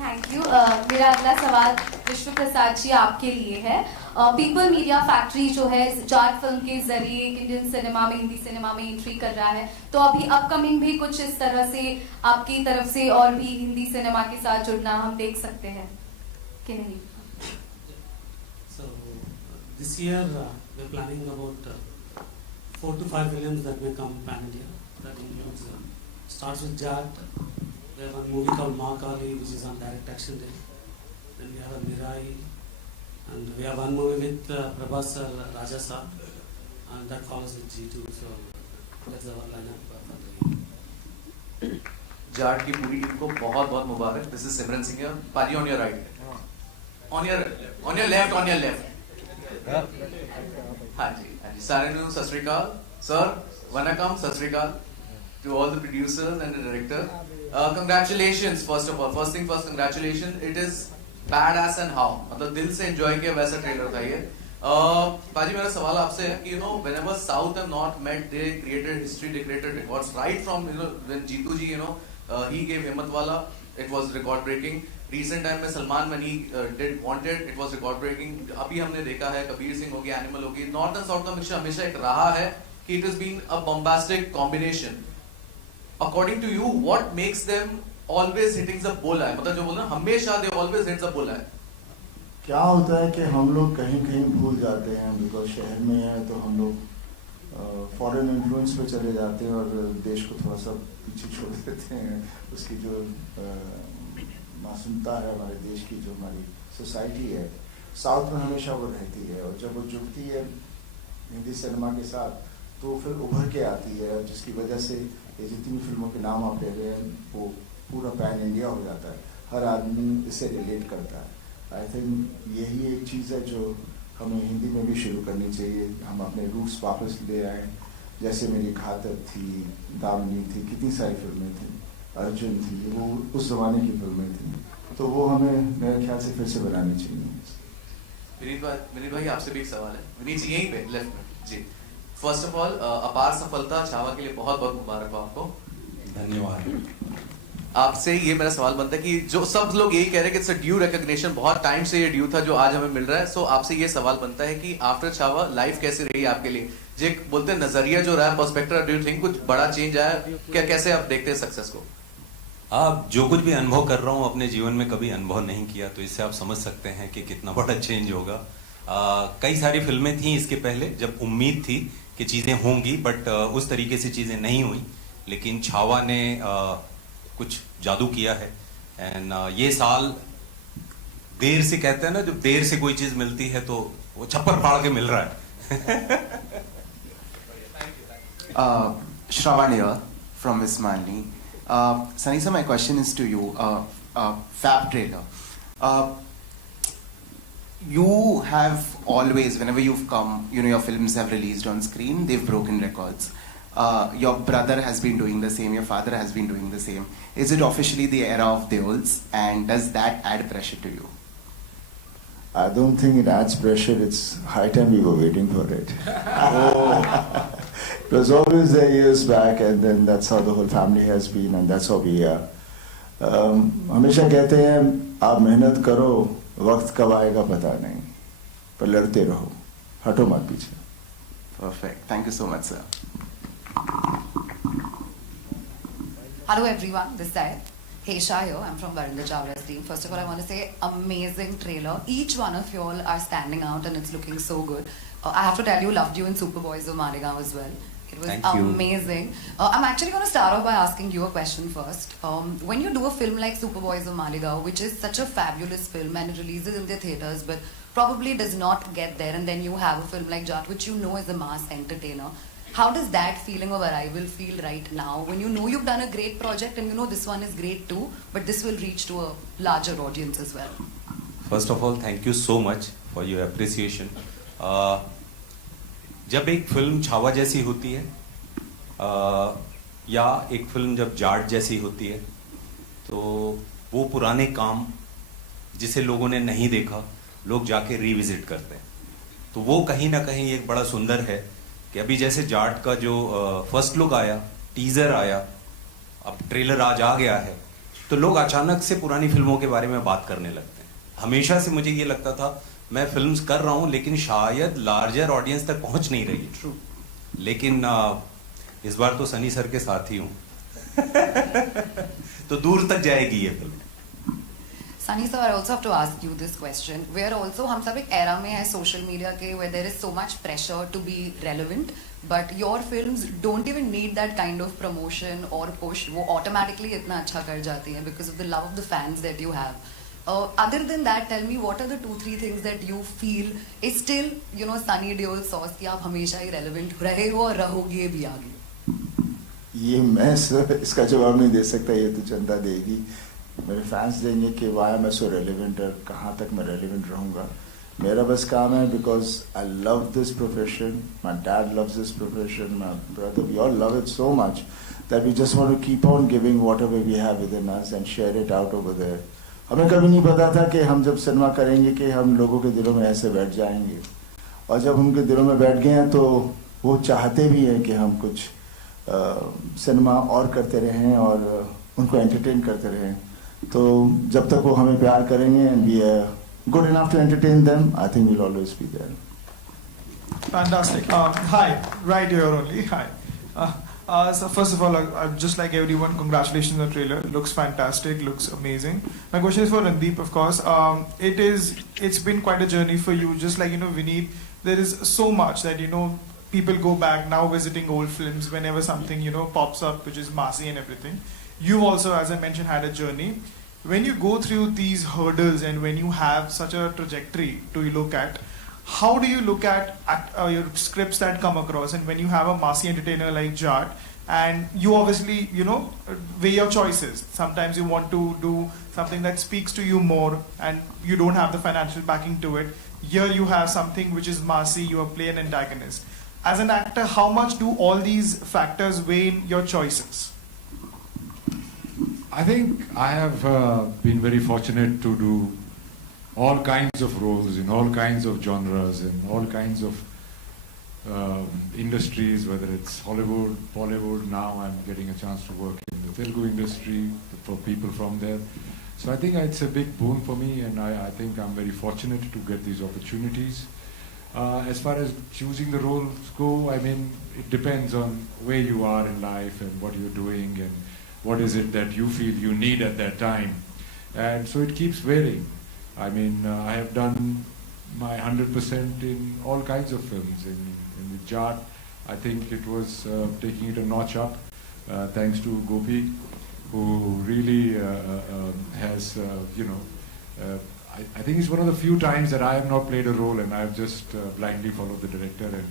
Thank you. मेरा अगला सवाल विष्णु प्रसाद जी आपके लिए है। पीपल मीडिया फैक्ट्री जो है जाट फिल्म के जरिए इंडियन सिनेमा में, हिंदी सिनेमा में एंट्री कर रहा है, तो अभी अपकमिंग भी कुछ इस तरह से आपकी तरफ से और भी हिंदी सिनेमा के साथ जुड़ना हम देख सकते हैं कि नहीं? So this year we're planning about 4 to 5 films that may come pan India. That includes starts with Jat. We have a movie called Mahakali, which is on direct action day. Then we have a Mirai, and we have one movie with Prabhas Raja Sir, and that follows with G2. So that's our lineup for the year. Jat की पूरी team को बहुत बहुत मुबारक। This is Simran Singh here. Paji on your right. On your left. हाँ जी सारे नु सत श्री अकाल सर, वनकम, सत श्री अकाल to all the producers and the director. Congratulations first of all. First thing first, congratulations. It is badass and how. मतलब दिल से enjoy किया वैसा ट्रेलर था ये। पाजी मेरा सवाल आपसे है कि whenever South and North met, they created history, they created records right from when Jeetu ji he gave Himmat Wala, it was record breaking. Recent time में Salman when he did Wanted, it was record breaking. अभी हमने देखा है कबीर सिंह होगी, animal होगी, north and south का mixture हमेशा एक रहा है कि it has been a bombastic combination. According to you, what makes them always hitting the bullseye? मतलब जो बोलना हमेशा they always hit the bullseye. क्या होता है कि हम लोग कहीं कहीं भूल जाते हैं, बिकॉज शहर में है तो हम लोग फॉरेन इन्फ्लुएंस पे चले जाते हैं और देश को थोड़ा सा पीछे छोड़ देते हैं। उसकी जो मासूमता है हमारे देश की, जो हमारी सोसाइटी है साउथ में हमेशा वो रहती है, और जब वो जुड़ती है हिंदी सिनेमा के साथ तो फिर उभर के आती है, जिसकी वजह से ये जितनी फिल्मों के नाम आप ले रहे हैं वो पूरा पैन इंडिया हो जाता है, हर आदमी इससे रिलेट करता है। आई थिंक यही एक चीज़ है जो हमें हिंदी में भी शुरू करनी चाहिए। हम अपने रूट्स वापस ले आए, जैसे मेरी घातक थी, दामिनी थी, कितनी सारी फिल्में थी, अर्जुन थी, वो उस जमाने की फिल्में थी, तो वो हमें मेरे ख्याल से फिर से बनानी चाहिए। विनीत भाई आपसे भी एक सवाल है। विनीत जी यहीं पे लेफ्ट में जी। फर्स्ट ऑफ ऑल अपार सफलता छावा के लिए बहुत बहुत मुबारक हो आपको। धन्यवाद। आपसे ये मेरा सवाल बनता है कि जो सब लोग यही कह रहे हैं कि इट्स अ ड्यू रिकॉग्निशन, बहुत टाइम से ये ड्यू था जो आज हमें मिल रहा है। सो आपसे ये सवाल बनता है कि आफ्टर छावा लाइफ कैसी रही आपके लिए? जो बोलते हैं नजरिया जो रहा, पर्सपेक्टिव, डू यू थिंक कुछ बड़ा चेंज आया क्या? कैसे आप देखते हैं सक्सेस को? आप जो कुछ भी अनुभव कर रहा हूँ अपने जीवन में कभी अनुभव नहीं किया, तो इससे आप समझ सकते हैं कि कितना बड़ा चेंज होगा। कई सारी फिल्में थी इसके पहले जब उम्मीद थी कि चीज़ें होंगी, बट उस तरीके से चीज़ें नहीं हुई, लेकिन छावा ने कुछ जादू किया है। एंड ये साल देर से, कहते हैं ना, जब देर से कोई चीज़ मिलती है तो वो छप्पर फाड़ के मिल रहा है। Shravan here from Ismaili. Sunny sir, my question is to you. Fab trailer. You have always, whenever you've come, your films have released on screen, they've broken records. Your brother has been doing the same, your father has been doing the same. Is it officially the era of Deols, and does that add pressure to you? I don't think it adds pressure. It's high time we were waiting for it. It was always there years back, and then that's how the whole family has been, and that's how we are. हमेशा कहते हैं आप मेहनत करो, वक्त कब आएगा पता नहीं, पर लड़ते रहो, हटो मत पीछे। Perfect. Thank you so much, sir. Hello everyone, this side. Heisha here, I'm from Varinder Chawla's team. First of all, I want to say amazing trailer. Each one of you all are standing out and it's looking so good. I have to tell you, loved you in Superboys of Maligaon as well. It was amazing. I'm actually going to start off by asking you a question first. When you do a film like Superboys of Maligaon, which is such a fabulous film and it releases in the theatres but probably does not get there, and then you have a film like Jat, which you know is a mass entertainer, how does that feeling of arrival feel right now, when you know you've done a great project and you know this one is great too, but this will reach to a larger audience as well? First of all, thank you so much for your appreciation. जब एक film Chhaava जैसी होती है या एक film जब जाट जैसी होती है, तो वो पुराने काम जिसे लोगों ने नहीं देखा लोग जाके रिविजिट करते हैं, तो वो कहीं ना कहीं एक बड़ा सुंदर है कि अभी जैसे जाट का जो फर्स्ट लुक आया, टीजर आया, अब ट्रेलर आज आ गया है, तो लोग अचानक से पुरानी फिल्मों के बारे में बात करने लगते हैं। हमेशा से मुझे ये लगता था मैं फिल्म्स कर रहा हूँ लेकिन शायद लार्जर ऑडियंस तक पहुंच नहीं रही। ट्रू। लेकिन इस बार तो सनी सर के साथ ही हूँ तो दूर तक जाएगी ये film. Sunny sir, I also have to ask you this question. Where also हम सब एक era में है social media के where there is so much pressure to be relevant, but your films don't even need that kind of promotion or push. वो automatically इतना अच्छा कर जाती हैं because of the love of the fans that you have. Other than that, tell me what are the 2-3 things that you feel is still, you know, Sunny Deol sauce कि आप हमेशा ही relevant रहे हो और रहोगे भी आगे. ये मैं इसका जवाब नहीं दे सकता, ये तो जनता देगी, मेरे फैंस देंगे कि वाई एम आई सो रेलिवेंट और कहाँ तक मैं रेलिवेंट रहूँगा। मेरा बस काम है because I love this profession, my dad loves this profession, my brother, we all love it so much that we just want to keep on giving whatever we have within us and share it out over there. हमें कभी नहीं पता था कि हम जब cinema करेंगे कि हम लोगों के दिलों में ऐसे बैठ जाएंगे, और जब उनके दिलों में बैठ गए हैं तो वो चाहते भी हैं कि हम कुछ सिनेमा और करते रहें और उनको एंटरटेन करते रहें। तो जब तक वो हमें प्यार करेंगे and we are good enough to entertain them, I think we'll always be there. Fantastic. Hi, right here only. Hi. So first of all, just like everyone, congratulations on the trailer. Looks fantastic. Looks amazing. My question is for Randeep, of course. It's been quite a journey for you. Just like Vineet, there is so much that people go back now visiting old films whenever something pops up, which is massy and everything. You've also, as I mentioned, had a journey. When you go through these hurdles and when you have such a trajectory to look at, how do you look at your scripts that come across? And when you have a massy entertainer like Jat, and you obviously, weigh your choices. Sometimes you want to do something that speaks to you more and you don't have the financial backing to it. Here you have something which is massy, you are playing an antagonist. As an actor, how much do all these factors weigh in your choices? I think I have been very fortunate to do all kinds of roles in all kinds of genres, in all kinds of industries, whether it's Hollywood, Bollywood. Now I'm getting a chance to work in the Telugu industry for people from there. So I think it's a big boon for me, and I think I'm very fortunate to get these opportunities. As far as choosing the roles go, I mean, it depends on where you are in life and what you're doing and what is it that you feel you need at that time. And so it keeps varying. I mean, I have done my 100% in all kinds of films. In the Jat, I think it was taking it a notch up, thanks to Gopi, who really has, I think it's one of the few times that I have not played a role and I have just blindly followed the director, and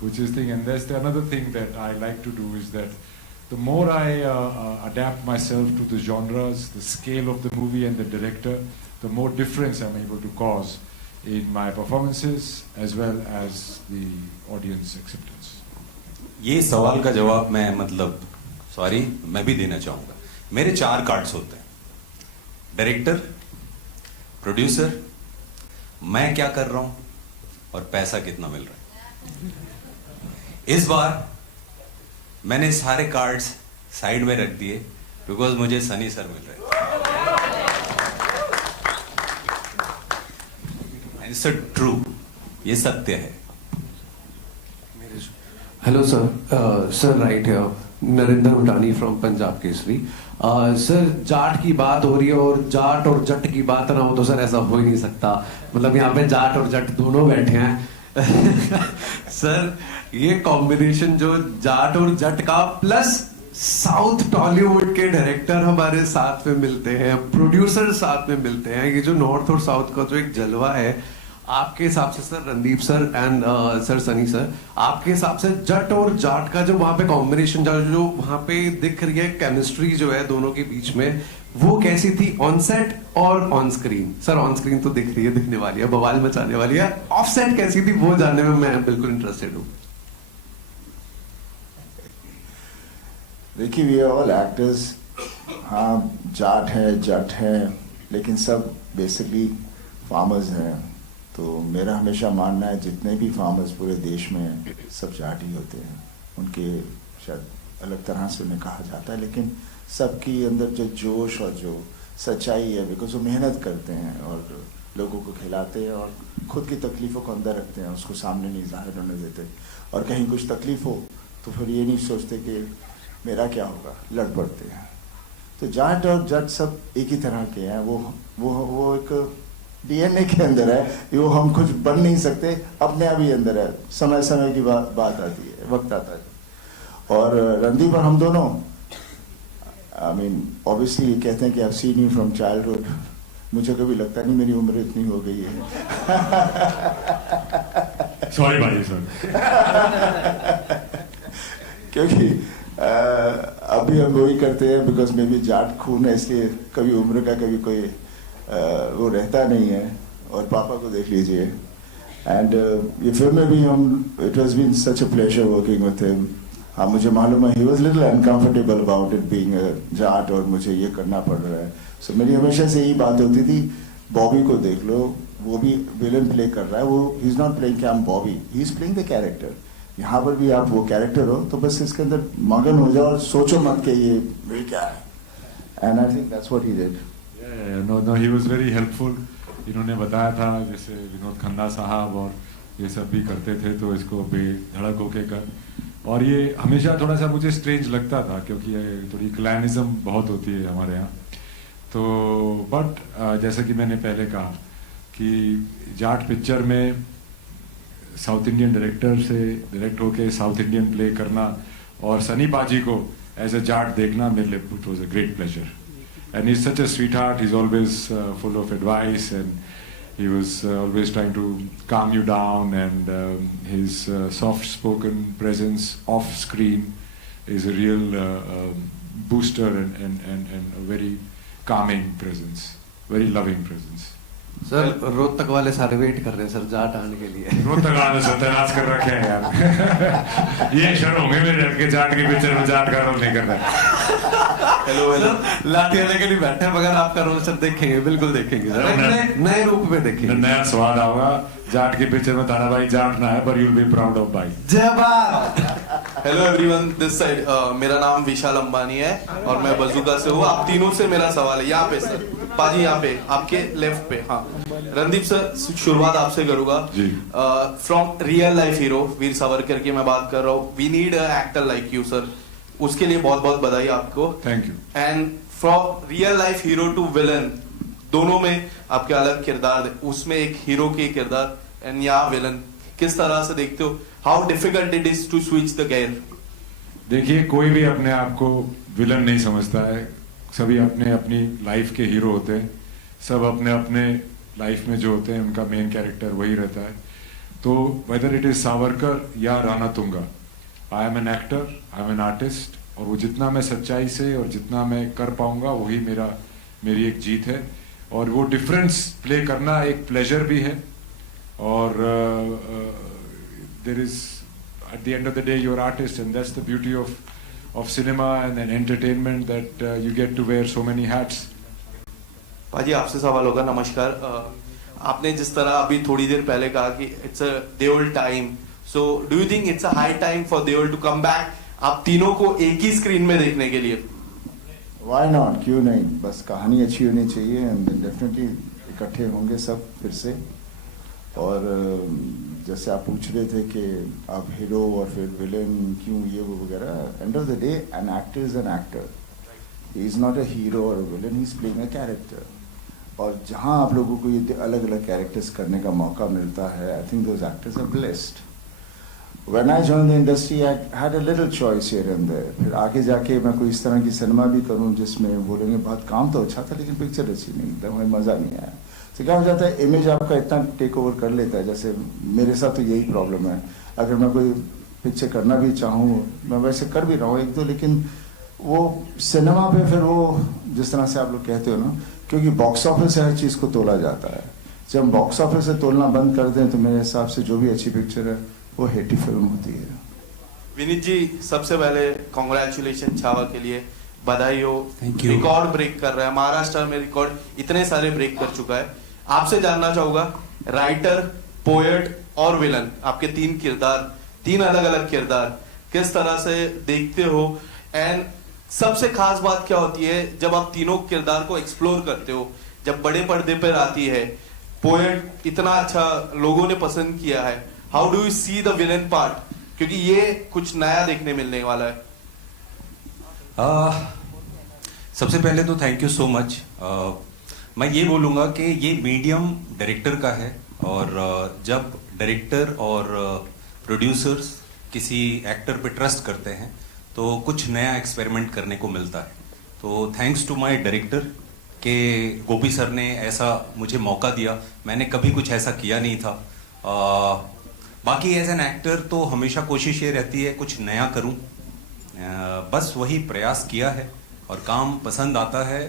which is thing. And that's another thing that I like to do is that the more I adapt myself to the genres, the scale of the movie and the director, the more difference I'm able to cause in my performances as well as the audience acceptance. ये सवाल का जवाब मैं मैं भी देना चाहूंगा। मेरे 4 कार्ड्स होते हैं, डायरेक्टर, प्रोड्यूसर, मैं क्या कर रहा हूं और पैसा कितना मिल रहा है। इस बार मैंने सारे कार्ड्स साइड में रख दिए बिकॉज मुझे सनी सर मिल रहे हैं। इट्स ट्रू, ये सत्य है। Hello sir, sir right here, Narendra Utani from Punjab Kesari. Sir Jat की बात हो रही है और जाट और जट की बात ना हो तो सर ऐसा हो ही नहीं सकता। मतलब यहाँ पे जाट और जट दोनों बैठे हैं सर ये कॉम्बिनेशन जो जाट और जट का प्लस साउथ टॉलीवुड के डायरेक्टर हमारे साथ में मिलते हैं, प्रोड्यूसर साथ में मिलते हैं, ये जो नॉर्थ और साउथ का जो एक जलवा है, आपके हिसाब से sir Randeep sir and sir Sunny sir, आपके हिसाब से जट और जाट का जो वहां पे कॉम्बिनेशन जो वहां पे दिख रही है केमिस्ट्री जो है दोनों के बीच में, वो कैसी थी ऑन सेट और on screen? Sir on screen तो दिख रही है, दिखने वाली है, बवाल मचाने वाली है, ऑफ सेट कैसी थी वो जानने में मैं बिल्कुल इंटरेस्टेड हूँ। देखिए वी आर ऑल एक्टर्स, हाँ जाट है जट है, लेकिन सब बेसिकली फार्मर्स हैं। तो मेरा हमेशा मानना है जितने भी फार्मर्स पूरे देश में सब जाट ही होते हैं। उनके शायद अलग तरह से उन्हें कहा जाता है, लेकिन सबकी अंदर जो जोश और जो सच्चाई है, बिकॉज वो मेहनत करते हैं और लोगों को खिलाते हैं और खुद की तकलीफ़ों को अंदर रखते हैं, उसको सामने नहीं जाहिर होने देते। और कहीं कुछ तकलीफ हो तो फिर ये नहीं सोचते कि मेरा क्या होगा, लड़ पड़ते हैं। तो जाट और जट सब एक ही तरह के हैं। वो एक डीएनए के अंदर है, वो हम कुछ बन नहीं सकते, अपने आप ही अंदर है। समय समय की बात आती है, वक्त आता है। और रणदीप और हम दोनों, आई मीन ऑब्वियसली कहते हैं कि I seen you from childhood. मुझे कभी लगता नहीं मेरी उम्र इतनी हो गई है। सॉरी भाई सर। क्योंकि अभी हम वही करते हैं बिकॉज मे बी जाट खून है, इसलिए कभी उम्र का कभी कोई वो रहता नहीं है। और पापा को देख लीजिए। एंड ये फिल्म में भी हम, it was been such a pleasure working with him. हाँ, मुझे मालूम है he was little uncomfortable about it being Jat और मुझे ये करना पड़ रहा है। सो मेरी हमेशा से यही बात होती थी, बॉबी को देख लो, वो भी विलन प्ले कर रहा है। वो ही is not playing I am Bobby, he is playing the character. यहाँ पर भी आप वो कैरेक्टर हो तो बस इसके अंदर मगन हो जाओ और सोचो मत कि ये क्या है। And I think that's what he did. No he was very helpful. इन्होंने बताया था जैसे विनोद खन्ना साहब और ये सब भी करते थे, तो इसको बेधड़क होके कर। और ये हमेशा थोड़ा सा मुझे स्ट्रेंज लगता था क्योंकि ये थोड़ी क्लैनिज्म बहुत होती है हमारे यहाँ। तो बट जैसा कि मैंने पहले कहा कि जाट पिक्चर में साउथ इंडियन डायरेक्टर से डायरेक्ट होके साउथ इंडियन प्ले करना और सनी पाजी को एज अ जाट देखना मेरे लिए it was a great pleasure. And he is such a sweet heart, he is always full of advice and he was always trying to calm you down, and his soft-spoken presence off screen is a real booster and a very calming presence, very loving presence. Sir Rohtak वाले सारे wait कर रहे हैं sir Jat आने के लिए। रोहतक वाले सत्यानाश कर रखे हैं यार। ये क्षण होंगे मेरे लड़के जाट की पिक्चर में जाट का रोल नहीं कर रहा। हेलो लाठी लेके नहीं बैठे हैं, मगर आपका रोल सर देखेंगे, बिल्कुल देखेंगे सर, नए रूप में देखेंगे। नया स्वाद आएगा जाट की पिक्चर में। तारा भाई जाट ना है पर you'll be proud of भाई। जय Bharat. Hello everyone, this side मेरा नाम विशाल अंबानी है और मैं बजूका से हूँ। आप तीनों से मेरा सवाल है, यहाँ पे सर, पाजी यहाँ पे, आपके लेफ्ट पे। हाँ रणदीप सर, शुरुआत आपसे करूंगा। From real life hero Veer Savarkar की मैं बात कर रहा हूँ। We need a actor like you sir, उसके लिए बहुत बहुत बधाई आपको। Thank you. And from real life hero to villain, दोनों में आपके अलग किरदार, उसमें एक हीरो के किरदार एंड यहाँ विलन, किस तरह से देखते हो? How difficult it is to switch the gear? देखिए, कोई भी अपने आप को विलन नहीं समझता है, सभी अपने अपनी लाइफ के हीरो होते हैं। सब अपने अपने लाइफ में जो होते हैं उनका मेन कैरेक्टर वही रहता है। तो वेदर इट इज सावरकर या Rana Tunga, I am an actor, I am an artist, और वो जितना मैं सच्चाई से और जितना मैं कर पाऊंगा वही मेरी एक जीत है। और वो डिफरेंस प्ले करना एक प्लेजर भी है। और there is at the end of the day you're artist, and that's the beauty of cinema and entertainment, that you get to wear so many hats. पाजी आपसे सवाल होगा। नमस्कार। आपने जिस तरह अभी थोड़ी देर पहले कहा कि it's a Deol time, so do you think it's a high time for Deol to come back, आप तीनों को एक ही स्क्रीन में देखने के लिए? Why not? क्यों नहीं, बस कहानी अच्छी होनी चाहिए एंड डेफिनेटली इकट्ठे होंगे सब फिर से। और जैसे आप पूछ रहे थे कि आप हीरो और फिर विलेन क्यों ये वो वगैरह, end of the day an actor is an actor, he is not a hero और villain, he is playing a character. और जहाँ आप लोगों को ये अलग अलग कैरेक्टर्स करने का मौका मिलता है, I think those actors are blessed. When I joined the industry, I had a little choice here and there. फिर आगे जाके मैं कोई इस तरह की सिनेमा भी करूँ जिसमें बोलेंगे बहुत काम तो अच्छा था लेकिन पिक्चर अच्छी नहीं, तो हमें मज़ा नहीं आया। तो क्या हो जाता है, इमेज आपका इतना टेक ओवर कर लेता है। जैसे मेरे साथ तो यही प्रॉब्लम है, अगर मैं कोई पिक्चर करना भी चाहूँ, मैं वैसे कर भी रहा हूँ एक दो, लेकिन वो सिनेमा पे फिर वो जिस तरह से आप लोग कहते हो ना, क्योंकि बॉक्स ऑफिस से हर चीज़ को तोला जाता है। जब हम बॉक्स ऑफिस से तोलना बंद कर दें तो मेरे हिसाब से जो भी अच्छी पिक्चर है वो हिट फिल्म होती है। विनीत जी, सबसे पहले कॉन्ग्रेचुलेशन छावा के लिए, बधाई हो। रिकॉर्ड ब्रेक कर रहा है, महाराष्ट्र में रिकॉर्ड इतने सारे ब्रेक कर चुका है। आपसे जानना चाहूंगा, राइटर, पोएट और विलन, आपके तीन किरदार, तीन अलग अलग किरदार, किस तरह से देखते हो? एंड सबसे खास बात क्या होती है जब आप तीनों किरदार को एक्सप्लोर करते हो, जब बड़े पर्दे पर आती है, पोएट इतना अच्छा लोगों ने पसंद किया है, how do you see the villain part, क्योंकि ये कुछ नया देखने मिलने वाला है। सबसे पहले तो थैंक यू सो मच। मैं ये बोलूँगा कि ये मीडियम डायरेक्टर का है, और जब डायरेक्टर और प्रोड्यूसर्स किसी एक्टर पे ट्रस्ट करते हैं तो कुछ नया एक्सपेरिमेंट करने को मिलता है। तो थैंक्स टू माय डायरेक्टर कि गोपी सर ने ऐसा मुझे मौका दिया, मैंने कभी कुछ ऐसा किया नहीं था। बाकी एज एन एक्टर तो हमेशा कोशिश ये रहती है कुछ नया करूं, बस वही प्रयास किया है, और काम पसंद आता है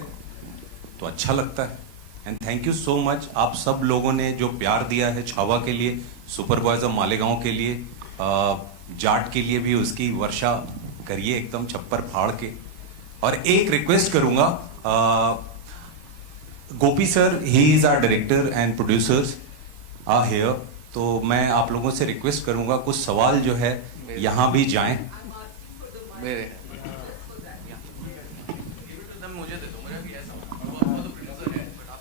तो अच्छा लगता है। And thank you so much आप सब लोगों ने जो प्यार दिया है छावा के लिए, सुपरवाइजर मालेगांव के लिए, जाट के लिए भी उसकी वर्षा करिए एकदम छप्पर फाड़ के। और एक रिक्वेस्ट करूंगा, Gopi sir he is our director and producers are here, तो मैं आप लोगों से रिक्वेस्ट करूंगा कुछ सवाल जो है यहाँ भी जाएं। मेरे मुझे दे दो, मुझे ऐसा वो तो प्रोड्यूसर है, बट आप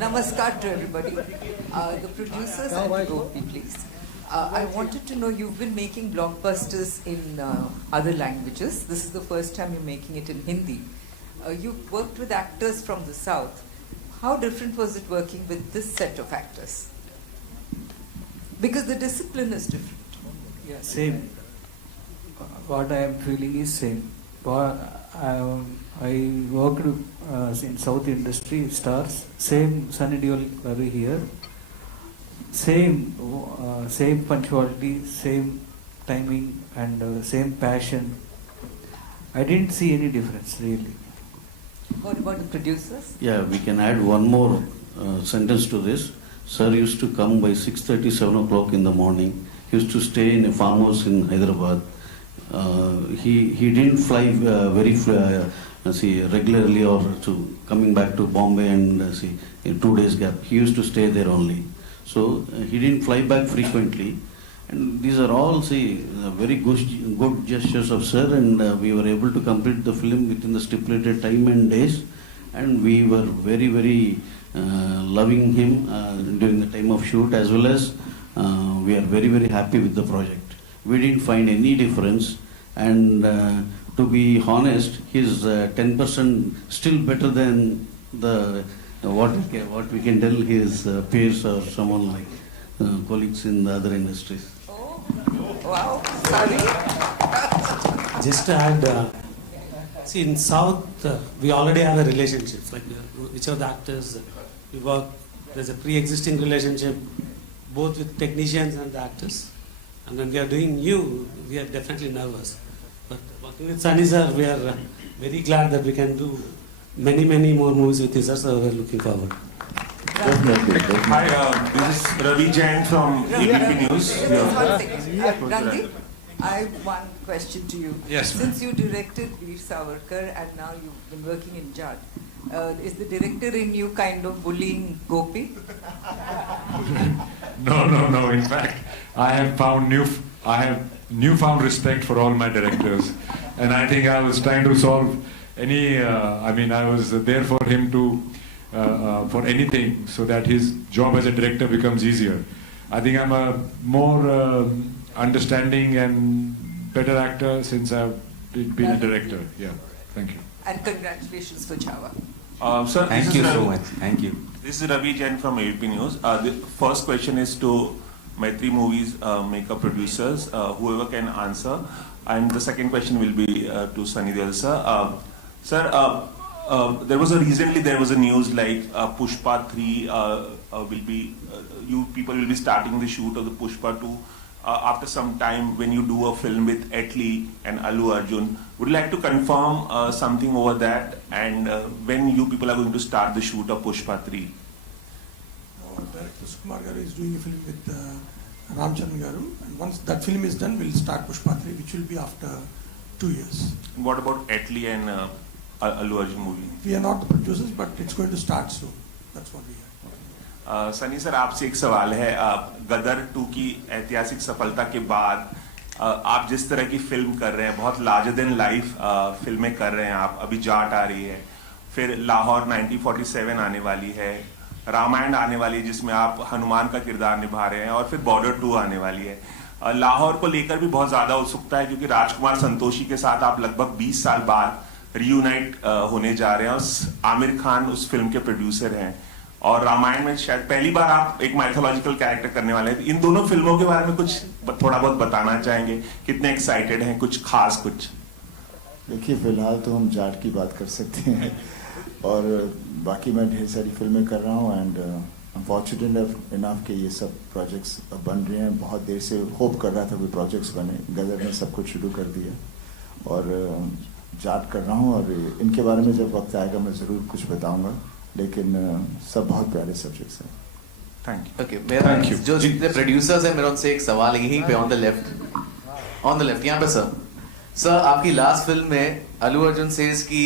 Namaskar to everybody. The producers and Gopi, please. I wanted to know, you've been making blockbusters in other languages. This is the first time you're making it in Hindi. You've worked with actors from the South. How different was it working with this set of actors? Because the discipline is different. Yeah, same. What I am feeling is same. I worked in South industry, stars, same Sunny Deol Ravi here, same punctuality, same timing, and same passion. I didn't see any difference really. What about the producers? Yeah, we can add one more sentence to this. Sir used to come by 6:30, 7 o'clock in the morning. He used to stay in a farmhouse in Hyderabad. He didn't fly regularly or to coming back to Bombay and in 2 days gap. He used to stay there only. So he didn't fly back frequently. And these are all very good gestures of sir, and we were able to complete the film within the stipulated time and days. And we were very, very loving him during the time of shoot, as well as we are very, very happy with the project. We didn't find any difference, and to be honest, he's 10% still better than the what we can tell his peers or someone like colleagues in the other industries. Oh, wow, sorry. Just to add, see in South we already have a relationship, like which of the actors we work, there's a pre-existing relationship both with technicians and the actors. And when we are doing new, we are definitely nervous. But working with Sunny sir, we are very glad that we can do many, many more movies with you, sir. So we're looking forward. Hi, this is Ravi Jain from ABP News. Just one second. Randeep, I have one question to you. Yes, ma'am. Since you directed Veer Savarkar and now you've been working in Jat, is the director in you kind of bullying Gopi? No. In fact, I have newfound respect for all my directors, and I think I was trying to solve any. I was there for him to for anything, so that his job as a director becomes easier. I think I'm a more understanding and better actor since I've been a director. Yeah, thank you. And congratulations for Chava. Sir, Thank you so much. Thank you. This is Ravi Jain from ABP News. The first question is to my 3 movies makeup producers, whoever can answer. And the second question will be to Sunny Deol sir. Sir, there was a news like Pushpa 3 will be, you people will be starting the shoot of the Pushpa 2 after some time when you do a film with Italy and Allu Arjun. Would you like to confirm something over that, and when you people are going to start the shoot of Pushpa 3? Director Sukumar Garu is doing a film with Ramcharan Garu, and once that film is done, we'll start Pushpa 3, which will be after 2 years. What about Italy and Allu Arjun movie? We are not the producers, but it's going to start soon. That's what we have. Sunny sir, आपसे एक सवाल है। गदर 2 की ऐतिहासिक सफलता के बाद आप जिस तरह की फिल्म कर रहे हैं, बहुत लार्जर देन लाइफ फिल्में कर रहे हैं आप। अभी जाट आ रही है, फिर लाहौर 1947 आने वाली है, रामायण आने वाली है जिसमें आप हनुमान का किरदार निभा रहे हैं, और फिर बॉर्डर 2 आने वाली है। लाहौर को लेकर भी बहुत ज्यादा उत्सुकता है क्योंकि राजकुमार संतोषी के साथ आप लगभग 20 साल बाद रियूनाइट होने जा रहे हैं, और आमिर खान उस फिल्म के प्रोड्यूसर हैं, और रामायण में शायद पहली बार आप एक माइथोलॉजिकल कैरेक्टर करने वाले हैं। इन दोनों फिल्मों के बारे में कुछ थोड़ा बहुत बताना चाहेंगे? कितने एक्साइटेड हैं? कुछ खास कुछ? देखिए, फिलहाल तो हम जाट की बात कर सकते हैं, और बाकी मैं ढेर सारी फिल्में कर रहा हूँ, एंड अनफॉर्चुनेट इनफ कि ये सब प्रोजेक्ट्स बन रहे हैं। बहुत देर से होप कर रहा था कोई प्रोजेक्ट्स बने, गदर ने सब कुछ शुरू कर दिया, और जाट कर रहा हूँ, और इनके बारे में जब वक्त आएगा मैं ज़रूर कुछ बताऊँगा, लेकिन सब बहुत प्यारे सब्जेक्ट्स हैं। Thank you. ओके, मेरा जो जितने प्रोड्यूसर्स हैं, मेरा उनसे एक सवाल यहीं पे ऑन द लेफ्ट यहाँ पे सर, आपकी लास्ट फिल्म में अल्लू अर्जुन सेज की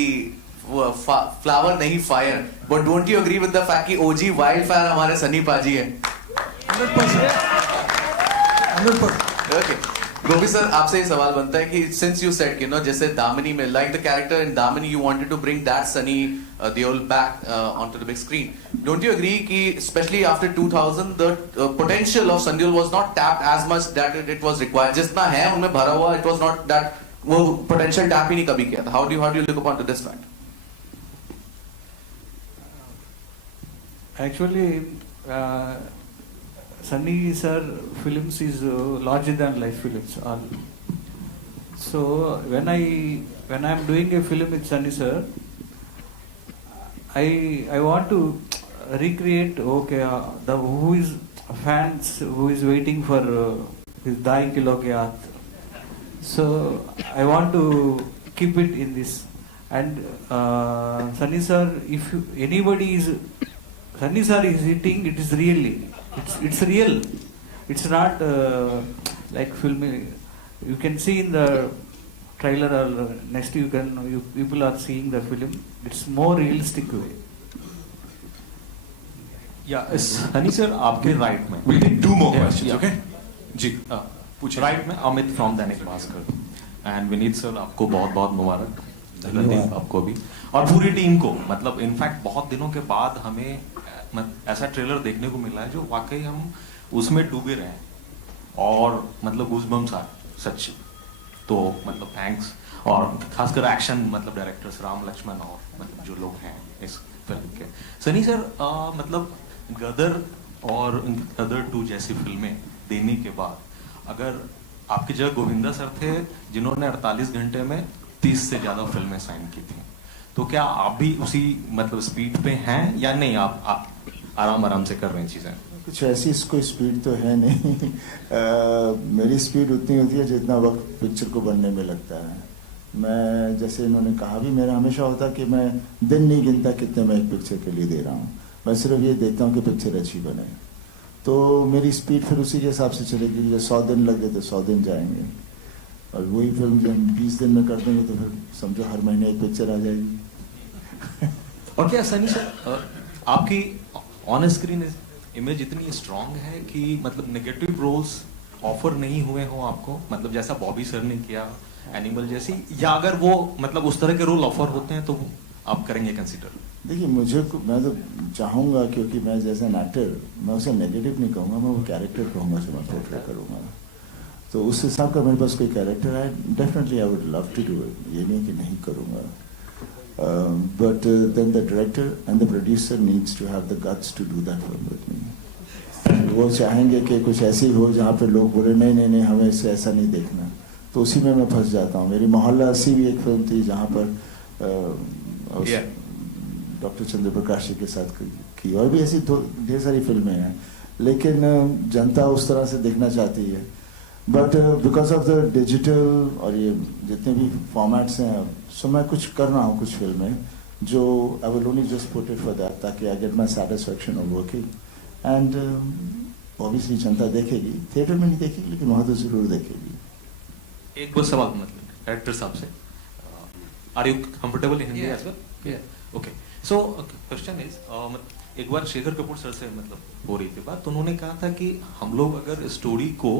फ्लावर नहीं fire, but don't you agree with the fact कि ओजी वाइल्ड फायर हमारे सनी पाजी है? 100%। ओके, गोपी सर, आपसे ये सवाल बनता है कि सिंस यू सेड, जैसे दामिनी में, like the character in Damini, you wanted to bring that Sunny Deol back onto the big screen. Don't you agree कि especially after 2000 the potential of Sunny Deol was not tapped as much that it was required? जितना है उनमें भरा हुआ, it was not that, वो potential tap ही नहीं कभी किया था. How do you look upon to this fact? Actually, Sunny sir films is larger than life films. So when I'm doing a film with Sunny sir, I want to recreate the who is fans who is waiting for his Dai Kilo Ke Haath. So I want to keep it in this, and Sunny sir, if anybody is Sunny sir is hitting, it is really it's real. It's not like filming. You can see in the trailer or next you people are seeing the film. It's more realistic way. Yeah, Sunny sir, आपके right में. We'll take 2 more questions, okay? जी, पूछिए. Right में Amit from Dainik Bhaskar, and Vineet sir आपको बहुत बहुत मुबारक, रणदीप आपको भी, और पूरी टीम को. मतलब इनफैक्ट बहुत दिनों के बाद हमें ऐसा ट्रेलर देखने को मिला है जो वाकई हम उसमें डूबे रहे हैं, और मतलब गूज़बम्स आ सच. तो मतलब थैंक्स, और खासकर एक्शन मतलब डायरेक्टर्स राम लक्ष्मण और मतलब जो लोग हैं इस फिल्म के. सनी सर, मतलब गदर और गदर 2 जैसी फिल्में देने के बाद अगर आपकी जगह गोविंदा सर थे जिन्होंने 48 घंटे में 30 से ज्यादा फिल्में साइन की थी, तो क्या आप भी उसी मतलब स्पीड पे हैं या नहीं? आप आराम से कर रहे हैं चीजें? कुछ ऐसी कोई स्पीड तो है नहीं. मेरी स्पीड उतनी होती है जितना वक्त पिक्चर को बनने में लगता है. मैं, जैसे इन्होंने कहा भी, मेरा हमेशा होता कि मैं दिन नहीं गिनता कितने मैं एक पिक्चर के लिए दे रहा हूँ. मैं सिर्फ ये देखता हूँ कि पिक्चर अच्छी बने. तो मेरी स्पीड फिर उसी के हिसाब से चलेगी. जब 100 दिन लग गए तो 100 दिन जाएंगे, और वही फिल्म जब 20 दिन में कर देंगे तो फिर समझो हर महीने एक पिक्चर आ जाएगी. और क्या सनी सर, आपकी ऑन स्क्रीन इमेज इतनी स्ट्रांग है कि मतलब नेगेटिव रोल्स ऑफर नहीं हुए हो आपको, मतलब जैसा बॉबी सर ने किया एनिमल जैसी, या अगर वो मतलब उस तरह के रोल ऑफर होते हैं तो आप करेंगे कंसीडर? देखिए, मैं तो चाहूँगा, क्योंकि मैं जैसे एन एक्टर, मैं उसे नेगेटिव नहीं कहूँगा, मैं वो कैरेक्टर कहूँगा जो मैं पोर्ट्रे करूँगा. तो उस हिसाब का मेरे पास कोई कैरेक्टर है, definitely I would love to do it. ये नहीं कि नहीं करूँगा. But then the director and the producer needs to have the guts to do that film with me. वो चाहेंगे कि कुछ ऐसी हो जहाँ पे लोग बोले नहीं हमें इसे ऐसा नहीं देखना, तो उसी में मैं फंस जाता हूँ. मेरी मोहल्ला 80 भी एक फिल्म थी जहाँ पर डॉक्टर चंद्र प्रकाश जी के साथ की, और भी ऐसी ढेर सारी फिल्में हैं, लेकिन जनता उस तरह से देखना चाहती है. But because of the digital और ये जितने भी फॉर्मेट्स हैं, सो मैं कुछ कर रहा हूँ कुछ फिल्में जो I will only just put it for that, ताकि I get my satisfaction of working. And obviously जनता देखेगी, थिएटर में नहीं देखेगी लेकिन वहाँ तो जरूर देखेगी. एक बार सवाल मतलब डायरेक्टर साहब से, are you comfortable in Hindi as well? Okay, so question is, एक बार शेखर कपूर सर से मतलब हो रही थी बात, तो उन्होंने कहा था कि हम लोग अगर स्टोरी को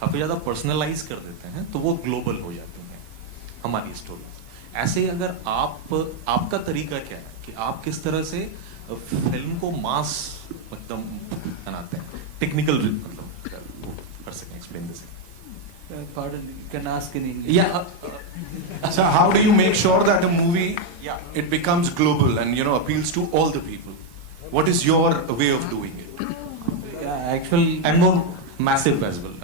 काफी ज्यादा पर्सनलाइज कर देते हैं तो वो ग्लोबल हो जाती हैं हमारी स्टोरी। ऐसे अगर आपका तरीका क्या है कि आप किस तरह से फिल्म को मास एकदम बनाते हैं, टेक्निकल मतलब कर सकें, explain this. Pardon, you can ask in English. Yeah. So how do you make sure that a movie it becomes global and appeals to all the people? What is your way of doing it? Actually, and more massive as well.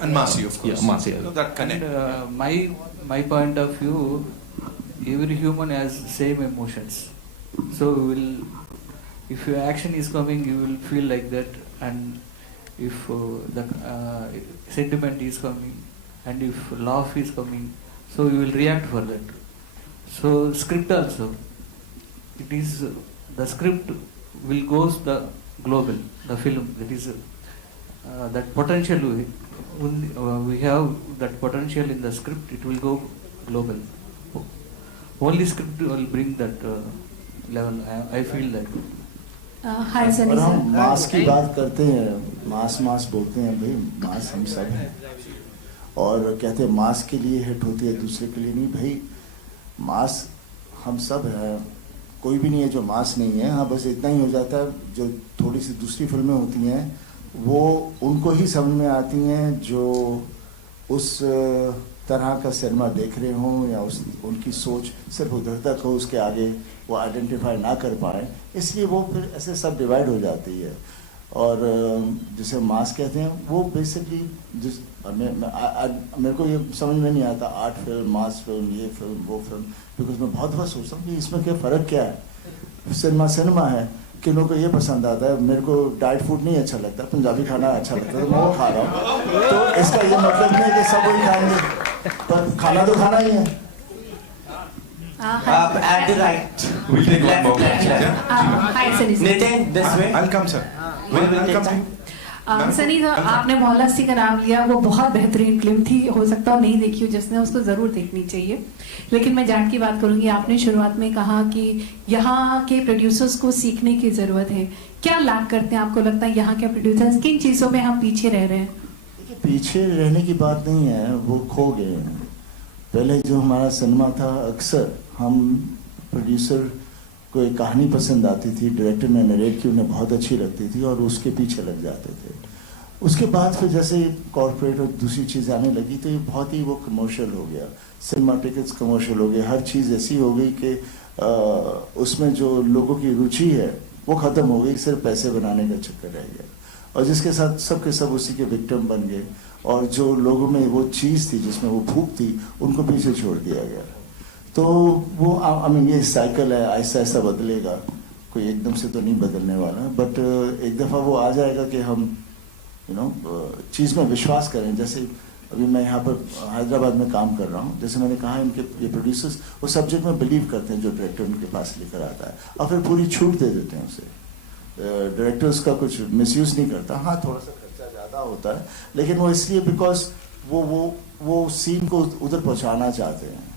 And massive, of course. Yeah, massive. That connect. And, my point of view, every human has same emotions. So if your action is coming, you will feel like that, and if the sentiment is coming, and if laugh is coming, so you will react for that. So script also, it is the script will goes the global, the film, that is that potential we have that potential in the script, it will go global. Only script will bring that level. I feel that. Hi, Sunny sir. हम मास की बात करते हैं, मास बोलते हैं, भाई मास हम सब हैं, और कहते हैं मास के लिए हिट होती है, दूसरे के लिए नहीं। भाई मास हम सब हैं, कोई भी नहीं है जो मास नहीं है। हाँ, बस इतना ही हो जाता है, जो थोड़ी सी दूसरी फिल्में होती हैं वो उनको ही समझ में आती हैं जो उस तरह का सिनेमा देख रहे हों, या उनकी सोच सिर्फ उधर तक हो, उसके आगे वो आइडेंटिफाई ना कर पाए, इसलिए वो फिर ऐसे सब डिवाइड हो जाती है। और जिसे मास कहते हैं वो बेसिकली मेरे को ये समझ में नहीं आता, आर्ट फिल्म, मास फिल्म, ये फिल्म, वो फिल्म, बिकॉज मैं बहुत सोचता हूँ कि इसमें क्या फ़र्क क्या है। सिनेमा है, किन्हों को ये पसंद आता है, मेरे को डाइट फूड नहीं अच्छा लगता, पंजाबी खाना अच्छा लगता है, तो मैं वो खा रहा हूँ। तो इसका ये मतलब नहीं है कि सब वही खाएंगे, पर खाना तो खाना ही है। At the right. We'll take one more question. Hi, Sunny sir. Nitin, this way. I'll come, sir. We'll come. Sunny sir, आपने मोहल्लासी का नाम लिया, वो बहुत बेहतरीन फिल्म थी, हो सकता है नहीं देखी हो जिसने, उसको ज़रूर देखनी चाहिए। लेकिन मैं जाट की बात करूंगी। आपने शुरुआत में कहा कि यहाँ के प्रोड्यूसर्स को सीखने की ज़रूरत है, क्या लैक करते हैं आपको लगता है यहाँ के प्रोड्यूसर्स, किन चीज़ों में हम पीछे रह रहे हैं? पीछे रहने की बात नहीं है, वो खो गए हैं। पहले जो हमारा सिनेमा था, अक्सर हम प्रोड्यूसर को एक कहानी पसंद आती थी, डायरेक्टर ने नरेट की, उन्हें बहुत अच्छी लगती थी और उसके पीछे लग जाते थे। उसके बाद फिर जैसे कॉर्पोरेट और दूसरी चीज़ आने लगी तो ये बहुत ही वो कमर्शियल हो गया, सिनेमा टिकट्स कमर्शियल हो गए, हर चीज़ ऐसी हो गई कि उसमें जो लोगों की रुचि है वो ख़त्म हो गई, सिर्फ पैसे बनाने का चक्कर रह गया, और जिसके साथ सब के सब उसी के विक्टिम बन गए, और जो लोगों में वो चीज़ थी जिसमें वो भूख थी उनको पीछे छोड़ दिया गया। तो वो ये साइकिल है, आहिस्ता आहिस्ता बदलेगा, कोई एकदम से तो नहीं बदलने वाला, बट एक दफ़ा वो आ जाएगा कि हम चीज़ में विश्वास करें। जैसे अभी मैं यहाँ पर हैदराबाद में काम कर रहा हूँ, जैसे मैंने कहा, इनके ये प्रोड्यूसर्स वो सब्जेक्ट में बिलीव करते हैं जो डायरेक्टर उनके पास लेकर आता है, और फिर पूरी छूट दे देते हैं उसे। डायरेक्टर उसका कुछ मिसयूज़ नहीं करता, हाँ थोड़ा सा खर्चा ज़्यादा होता है, लेकिन वो इसलिए बिकॉज वो सीन को उधर पहुँचाना चाहते हैं।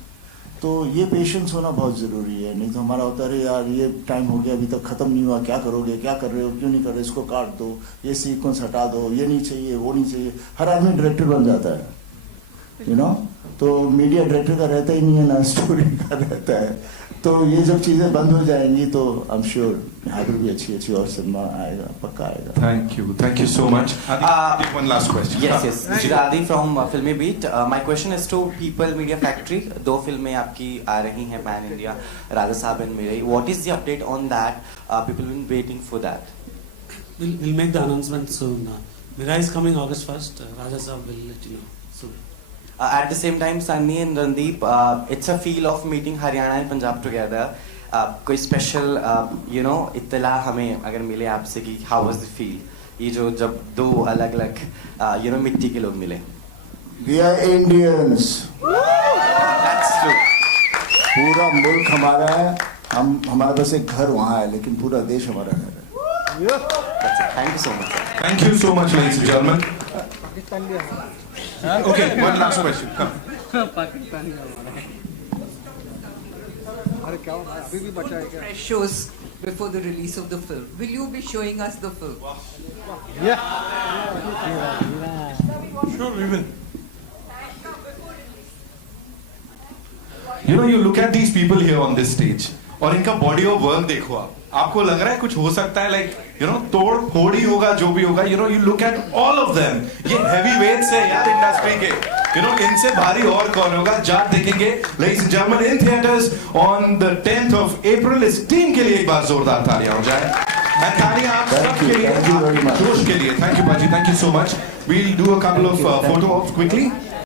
तो ये पेशेंस होना बहुत ज़रूरी है, नहीं तो हमारा होता है यार ये टाइम हो गया, अभी तक ख़त्म नहीं हुआ, क्या करोगे, क्या कर रहे हो, क्यों नहीं कर रहे, इसको काट दो, ये सीक्वेंस हटा दो, ये नहीं चाहिए, वो नहीं चाहिए। हर आदमी डायरेक्टर बन जाता है, तो मीडिया डायरेक्टर का रहता ही नहीं है ना, स्टोरी का रहता है। तो ये जब चीज़ें बंद हो जाएंगी तो आई एम श्योर यहाँ पर भी अच्छी और सिनेमा आएगा, पक्का आएगा। Thank you so much. Take one last question. Yes. Shiradi from Filmy Beat. My question is to People Media Factory. 2 फिल्में आपकी आ रही हैं पैन इंडिया, राजा साहब एंड मेरे। What is the update on that? People been waiting for that. We'll make the announcement soon. Mira is coming August 1st. Raja Saab will let you know soon. At the same time, Sunny and Randeep, it's a feel of meeting Haryana and Punjab together. कोई special इत्तला हमें अगर मिले आपसे कि how was the feel, ये जो जब 2 अलग-अलग मिट्टी के लोग मिले? We are Indians. That's true. पूरा मुल्क हमारा है, हमारा बस एक घर वहाँ है, लेकिन पूरा देश हमारा घर है। Thank you so much. Thank you so much, ladies and gentlemen. Okay, one last question. Come. Fresh shows before the release of the film. Will you be showing us the film? Yeah. Sure, we will. You know, you look at these people here on this stage, और इनका body of work देखो आप, आपको लग रहा है कुछ हो सकता है, like you know, तोड़ फोड़ ही होगा जो भी होगा. You know, you look at all of them. ये heavy weights है यार industry के. You know, इनसे भारी और कौन होगा? जाट देखेंगे, ladies and gentlemen, in theaters on the 10th of April. इस टीम के लिए एक बार जोरदार तालियां हो जाए. And तालियां आप सबके लिए, आपके जोश के लिए. Thank you, Paji. Thank you so much. We'll do a couple of photo ops quickly.